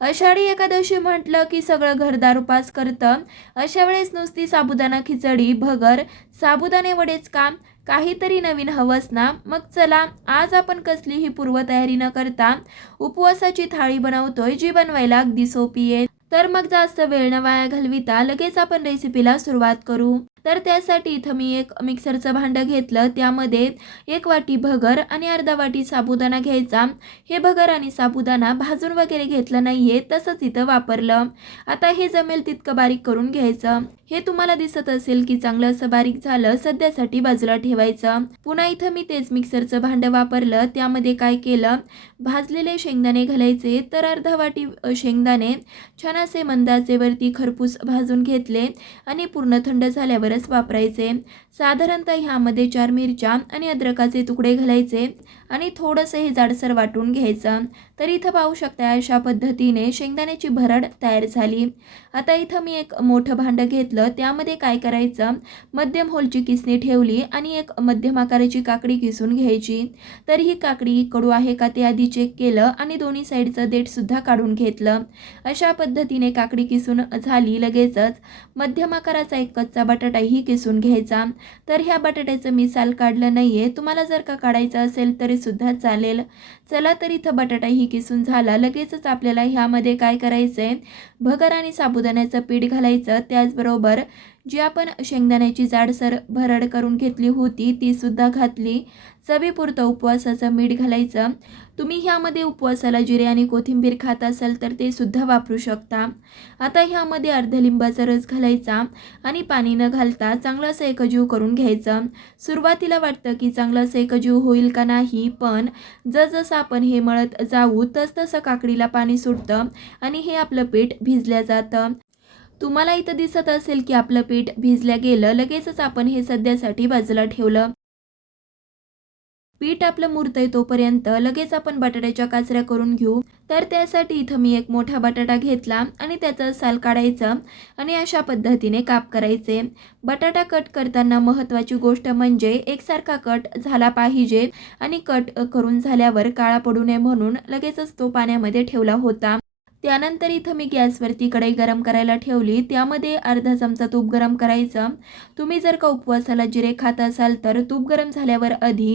आषाढी एकादशी म्हटलं की सगळं घरदार उपास करतं. अशा वेळेस नुसती साबुदाणा खिचडी भगर साबुदाणे वडेच काम काहीतरी नवीन हवंच ना. मग चला आज आपण कसलीही पूर्वतयारी न करता उपवासाची थाळी बनवतोय जी बनवायला अगदी सोपी आहे. तर मग जास्त वेळ न वाया घालविता लगेच आपण रेसिपीला सुरुवात करू. तर त्यासाठी इथं मी एक मिक्सरचं भांडं घेतलं. त्यामध्ये एक वाटी भगर आणि अर्धा वाटी साबुदाणा घ्यायचा. हे भगर आणि साबुदाणा भाजून वगैरे घेतलं नाही आहे तसंच इथं वापरलं. आता हे जमेल तितकं बारीक करून घ्यायचं. हे तुम्हाला दिसत असेल की चांगलं असं बारीक झालं सध्यासाठी बाजूला ठेवायचं. पुन्हा इथं मी तेच मिक्सरचं भांडं वापरलं. त्यामध्ये काय केलं? भाजलेले शेंगदाणे घालायचे. तर अर्धा वाटी शेंगदाणे छान असे मंदाचेवरती खरपूस भाजून घेतले आणि पूर्ण थंड झाल्यावर झाल्यावरच वापरायचे. साधारणतः ह्यामध्ये चार मिरच्या आणि अद्रकाचे तुकडे घालायचे आणि थोडंसं हे जाडसर वाटून घ्यायचं. तर इथं पाहू शकता अशा पद्धतीने शेंगदाण्याची भरड तयार झाली. आता इथं मी एक मोठं भांडं घेतलं. त्यामध्ये काय करायचं? मध्यम होलची किसणी ठेवली आणि एक मध्यम आकाराची काकडी किसून घ्यायची. तर ही काकडी कडू आहे का ते आधी चेक केलं आणि दोन्ही साईडचं देठसुद्धा काढून घेतलं. अशा पद्धतीने काकडी किसून झाली लगेचच. मध्यम आकाराचा एक कच्चा बटाटा बटाटाही किसून घ्यायचा. तर ह्या बटाट्याचं मी साल काढलं नाही आहे तुम्हाला जर का काढायचं असेल तरी सुद्धा चालेल. चला तर इथं बटाटाही किसून झाला. लगेचच आपल्याला ह्यामध्ये काय करायचं आहे भगर आणि साबुदाण्याचं पीठ घालायचं. त्याचबरोबर जी आपण शेंगदाण्याची जाडसर भरड करून घेतली होती ती सुद्धा घातली. चवीपुरतं उपवासाचं मीठ घालायचं. तुम्ही ह्यामध्ये उपवासाला जिरे आणि कोथिंबीर खात असाल तर ते सुद्धा वापरू शकता. आता ह्यामध्ये अर्ध लिंबाचा रस घालायचा आणि पाणी न घालता चांगलं असं एकजीव करून घ्यायचं. सुरुवातीला वाटतं की चांगलं असं एकजीव होईल का नाही पण जसजसं आपण हे मळत जाऊ तसतसं काकडीला पाणी सुटतं आणि हे आपलं पीठ भिजल्या जातं. तुम्हाला इथं दिसत असेल की आपलं पीठ भिजल्या गेलं लगेचच आपण हे सध्यासाठी बाजूला ठेवलं. पीठ आपलं मुरतंय तोपर्यंत लगेच आपण बटाट्याच्या काचऱ्या करून घेऊ. तर त्यासाठी इथं मी एक मोठा बटाटा घेतला आणि त्याचं साल काढायचं आणि अशा पद्धतीने काप करायचे. बटाटा कट करताना महत्त्वाची गोष्ट म्हणजे एकसारखा कट झाला पाहिजे आणि कट करून झाल्यावर काळा पडू नये म्हणून लगेचच तो पाण्यामध्ये ठेवला होता. त्यानंतर इथं मी गॅसवरती कढई गरम करायला ठेवली. त्यामध्ये अर्धा चमचा तूप गरम करायचं. तुम्ही जर का उपवासाला जिरे खात असाल तर तूप गरम झाल्यावर आधी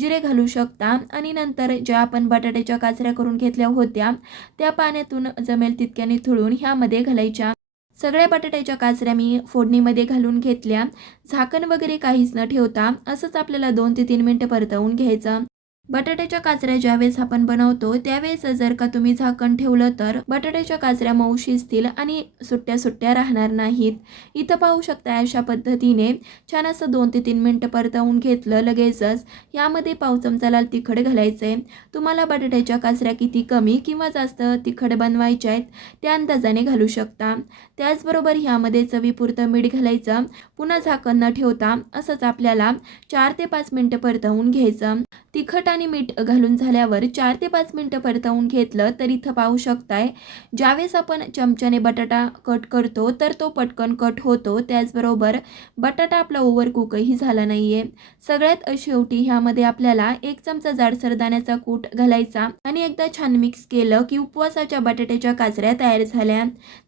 जिरे घालू शकता. आणि नंतर ज्या आपण बटाट्याच्या काचऱ्या करून घेतल्या होत्या त्या पाण्यातून जमेल तितक्याने थुळून ह्यामध्ये घालायच्या. सगळ्या बटाट्याच्या काचऱ्या मी फोडणीमध्ये घालून घेतल्या. झाकण वगैरे काहीच न ठेवता असंच आपल्याला दोन ते तीन मिनटं परतवून घ्यायचं. बटाट्याच्या काचऱ्या ज्यावेळेस आपण बनवतो त्यावेळेस जर का तुम्ही झाकण ठेवलं तर बटाट्याच्या काचऱ्या मऊ शिजतील आणि सुट्ट्या सुट्ट्या राहणार नाहीत. इथं पाहू शकता अशा पद्धतीने छान असं दोन ते तीन मिनटं परतवून घेतलं लगेचच. यामध्ये पाव चमचा लाल तिखट घालायचं. आहे तुम्हाला बटाट्याच्या काचऱ्या किती कमी किंवा जास्त तिखट बनवायच्या आहेत त्या अंदाजाने घालू शकता. त्याचबरोबर ह्यामध्ये चवीपुरतं मीठ घालायचं. पुन्हा झाकण न ठेवता असंच आपल्याला चार ते पाच मिनटं परतवून घ्यायचं. तिखट आणि मीठ घालून झाल्यावर चार ते पाच मिनटं परतवून घेतलं तर इथं पाहू शकताय. ज्यावेळेस आपण चमच्याने बटाटा कट करतो तर तो पटकन कट होतो. त्याचबरोबर बटाटा आपला ओव्हर कुकही झाला नाही आहे सगळ्यात शेवटी ह्यामध्ये आपल्याला एक चमचा जाडसर दाण्याचा कूट घालायचा आणि एकदा छान मिक्स केलं की उपवासाच्या बटाट्याच्या काचऱ्या तयार झाल्या.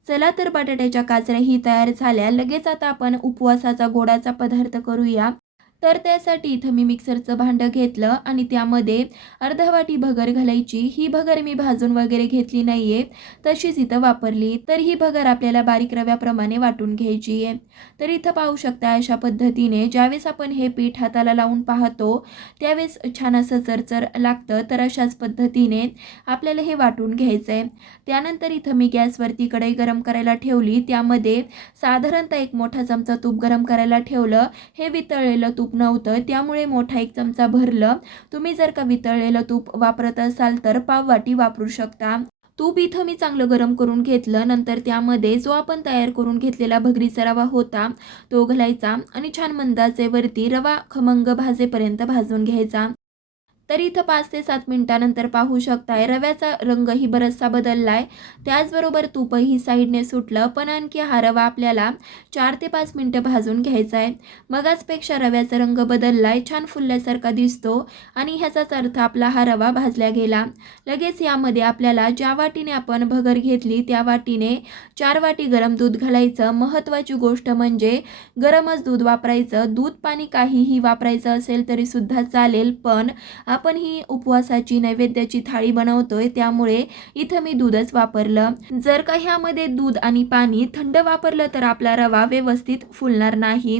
चला तर बटाट्याच्या काजऱ्याही तयार झाल्या. लगेच आता आपण उपवासाचा गोडाचा पदार्थ करूया. तर त्यासाठी इथं मी मिक्सरचं भांडं घेतलं आणि त्यामध्ये अर्धा वाटी भगर घालायची. ही भगर मी भाजून वगैरे घेतली नाही आहे तशीच इथं वापरली. तर ही भगर आपल्याला बारीक रव्याप्रमाणे वाटून घ्यायची आहे. तर इथं पाहू शकता अशा पद्धतीने ज्यावेळेस आपण हे पीठ हाताला लावून पाहतो त्यावेळेस छान असं चरचर लागतं. तर अशाच पद्धतीने आपल्याला हे वाटून घ्यायचं आहे त्यानंतर इथं मी गॅसवरती कढई गरम करायला ठेवली. त्यामध्ये साधारणतः एक मोठा चमचा तूप गरम करायला ठेवलं. हे वितळलेलं तूप तूप नव्हतं त्यामुळे मोठा एक चमचा भरलं. तुम्ही जर का वितळलेलं तूप वापरत असाल तर पाववाटी वापरू शकता. तूप इथं मी चांगलं गरम करून घेतलं नंतर त्यामध्ये जो आपण तयार करून घेतलेला भगरीचा रवा होता तो घालायचा आणि छान मंदाचे वरती रवा खमंग भाजेपर्यंत भाजून घ्यायचा. तर इथं पाच ते सात मिनिटानंतर पाहू शकताय. रव्याचा रंगही बराचसा बदललाय. त्याचबरोबर तूपही साईडने सुटलं पण आणखी हा रवा आपल्याला चार ते पाच मिनटं भाजून घ्यायचा आहे मगाचपेक्षा रव्याचा रंग बदललाय छान फुलल्यासारखा दिसतो आणि ह्याचाच अर्थ आपला हा रवा भाजला गेला. लगेच यामध्ये आपल्याला ज्या वाटीने आपण भगर घेतली त्या वाटीने चार वाटी गरम दूध घालायचं. महत्त्वाची गोष्ट म्हणजे गरमच दूध वापरायचं. दूध पाणी काहीही वापरायचं असेल तरी सुद्धा चालेल पण आपण ही उपवासाची नैवेद्याची थाळी बनवतोय त्यामुळे इथं मी दूधच वापरलं. जर का ह्यामध्ये दूध आणि पाणी थंड वापरलं तर आपला रवा व्यवस्थित फुलणार नाही.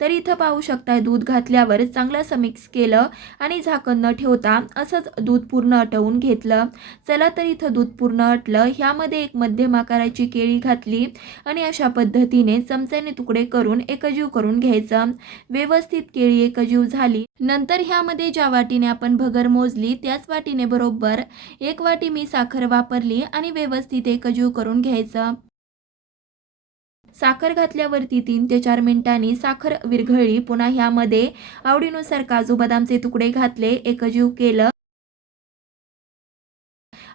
तर इथं पाहू शकताय दूध घातल्यावर चांगलं समिक्स केलं आणि झाकण न ठेवता असंच दूध पूर्ण अटवून घेतलं. चला तर इथं दूध पूर्ण अटलं ह्यामध्ये एक मध्यम आकाराची केळी घातली आणि अशा पद्धतीने चमच्याने तुकडे करून एकजीव करून घ्यायचं. व्यवस्थित केळी एकजीव झाली. नंतर ह्यामध्ये ज्या वाटीने आपण भगर मोजली त्याच वाटीने बरोबर एक वाटी मी साखर वापरली आणि व्यवस्थित एकजीव करून घ्यायचं. साखर घातल्यावरती तीन ते चार मिनिटांनी साखर विरघळली. पुन्हा ह्यामध्ये आवडीनुसार काजू बदामचे तुकडे घातले एकजीव केलं.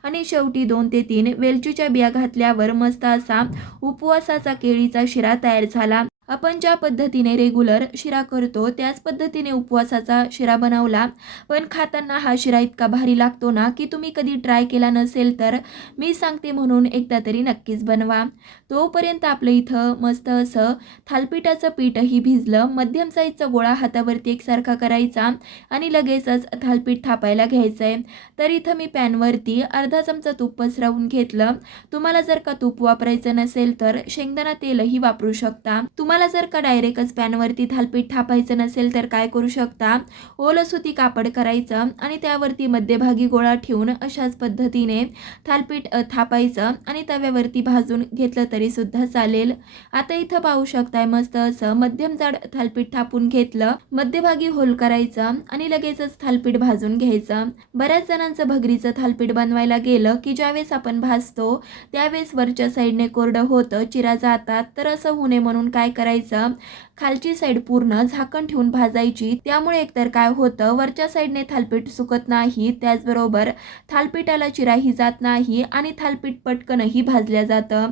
आणि शेवटी दोन ते तीन वेलचीच्या बिया घातल्यावर मस्त असा उपवासाचा केळीचा शिरा तयार झाला. आपण ज्या पद्धतीने रेग्युलर शिरा करतो त्याच पद्धतीने उपवासाचा शिरा बनवला. पण खाताना हा शिरा इतका भारी लागतो ना की तुम्ही कधी ट्राय केला नसेल तर मी सांगते म्हणून एकदा तरी नक्कीच बनवा. तोपर्यंत आपलं इथं मस्त असं थालपीठाचं पीठही भिजलं मध्यम साईजचा गोळा हातावरती एकसारखा करायचा आणि लगेचच थालपीठ थापायला घ्यायचं आहे तर इथं मी पॅनवरती अर्धा चमचा तूप पसरवून घेतलं. तुम्हाला जर का तूप वापरायचं नसेल तर शेंगदाणा तेलही वापरू शकता. तुम्हाला जर का डायरेक्टच पॅनवरती थालपीठ थापायचं नसेल तर काय करू शकता? ओलं सुती कापड करायचं आणि त्यावरती मध्यभागी गोळा ठेवून अशाच पद्धतीने थालपीठ थापायचं आणि तव्यावरती भाजून घेतलं तरी सुद्धा चालेल. आता इथं पाहू शकताय मस्त असं मध्यम जाड थालपीठ थापून घेतलं मध्यभागी होल करायचं आणि लगेचच थालपीठ भाजून घ्यायचं. बऱ्याच जणांचं भगरीचं थालपीठ बनवायला गेलं की ज्यावेळेस आपण भाजतो त्यावेळेस वरच्या साईडने कोरडं होतं चिरा जातात तर असं होऊ नये म्हणून काय करायचं? करायचं. खालची साईड पूर्ण झाकण ठेवून भाजायची. त्यामुळे एकतर काय होतं वरच्या साईडने थालपीठ सुकत नाही. त्याचबरोबर थालपीठाला चिराही जात नाही आणि थालपीठ पटकनही भाजल्या जातं.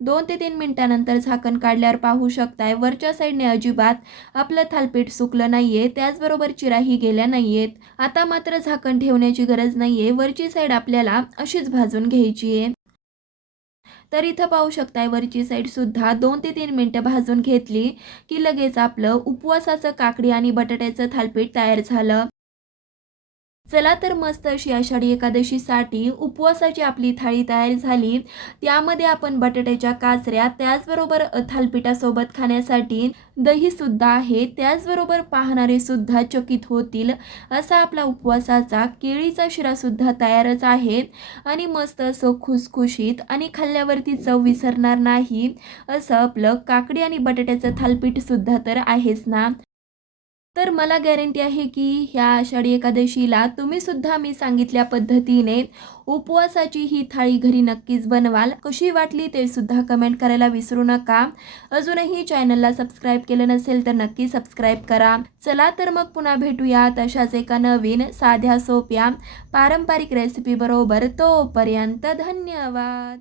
दोन ते तीन मिनिटानंतर झाकण काढल्यावर पाहू शकताय वरच्या साईडने अजिबात आपलं थालपीठ सुकलं नाहीये. त्याचबरोबर चिराही गेल्या नाहीयेत. आता मात्र झाकण ठेवण्याची गरज नाहीये. वरची साईड आपल्याला अशीच भाजून घ्यायची आहे तर इथं पाहू शकताय वरची साईड सुद्धा दोन ते तीन मिनटं भाजून घेतली की लगेच आपलं उपवासाचं काकडी आणि बटाट्याचं थालपीठ तयार झालं. चला तर मस्त अशी आषाढी एकादशीसाठी उपवासाची आपली थाळी तयार झाली. त्यामध्ये आपण बटाट्याच्या काचऱ्या त्याचबरोबर थालपिठासोबत खाण्यासाठी दही सुद्धा आहे. त्याचबरोबर पाहणारे सुद्धा चकित होतील असा आपला उपवासाचा केळीचा शिरा सुद्धा तयारच आहे. आणि मस्त असं खुसखुशीत आणि खाल्ल्यावरती चव विसरणार नाही असं आपलं काकडी आणि बटाट्याचं थालपीठ सुद्धा तर आहेच ना. तर मला गॅरंटी आहे की ह्या आषाढी एकादशीला तुम्ही सुद्धा मी सांगितल्या पद्धतीने उपवासाची ही थाळी घरी नक्कीच बनवाल. कशी वाटली ते सुद्धा कमेंट करायला विसरू नका. अजूनही चॅनलला सबस्क्राईब केलं नसेल तर नक्की सबस्क्राईब करा. चला तर मग पुन्हा भेटूयात अशाच एका नवीन साध्या सोप्या पारंपरिक रेसिपी बरोबर. तोपर्यंत धन्यवाद.